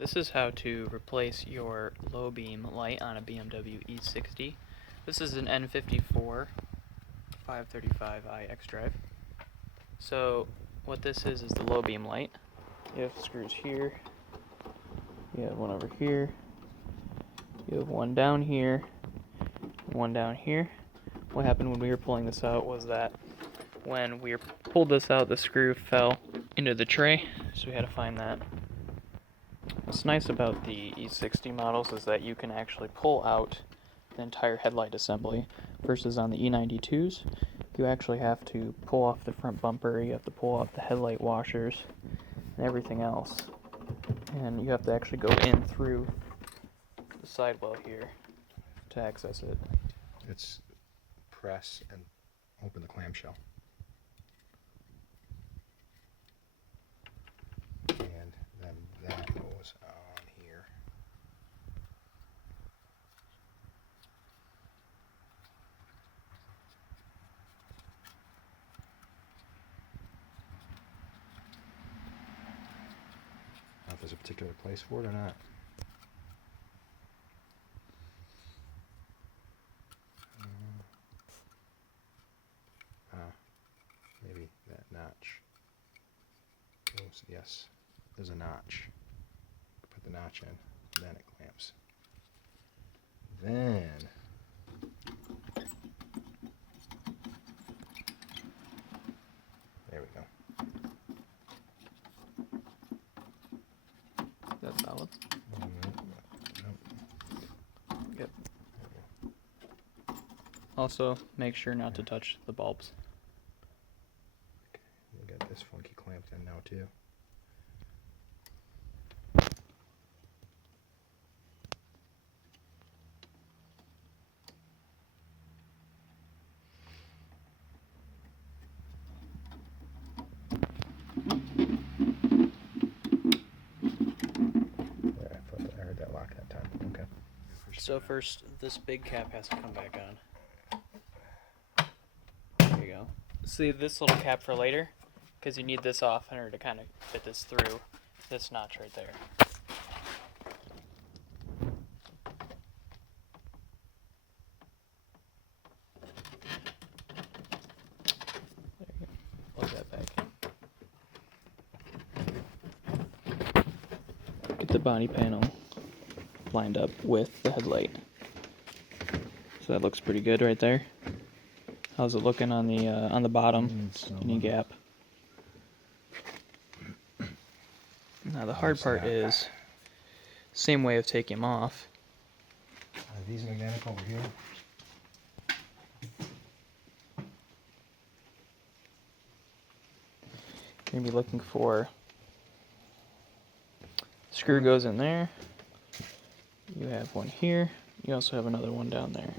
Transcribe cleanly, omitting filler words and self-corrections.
This is how to replace your low beam light on a BMW E60. This is an N54 535i xDrive. So what this is the low beam light. You have screws here, you have one over here, you have one down here, one down here. What happened when we were pulling this out was that when we pulled this out, the screw fell into the tray, so we had to find that. What's nice about the E60 models is that you can actually pull out the entire headlight assembly, versus on the E92s, you actually have to pull off the front bumper, you have to pull off the headlight washers, and everything else. And you have to actually go in through the sidewell here to access it. It's press and open the clamshell. And then that goes on here. Now if there's a particular place for it or not. Maybe that notch goes, yes, there's a notch. Put the notch in, then it clamps. Then there we go. That's solid. Nope. Yep. Also, make sure not to touch the bulbs. We got this funky clamped in now too. I heard that lock that time. Okay. So first, this big cap has to come back on. There you go. See this little cap for later, because you need this off in order to kind of fit this through this notch right there. There you go. Plug that back in. Get the body panel lined up with the headlight. So that looks pretty good right there. How's it looking on the bottom? Any gap? Now the hard part is same way of taking them off. Are these identical over here? You're gonna be looking for screw goes in there. You have one here. You also have another one down there.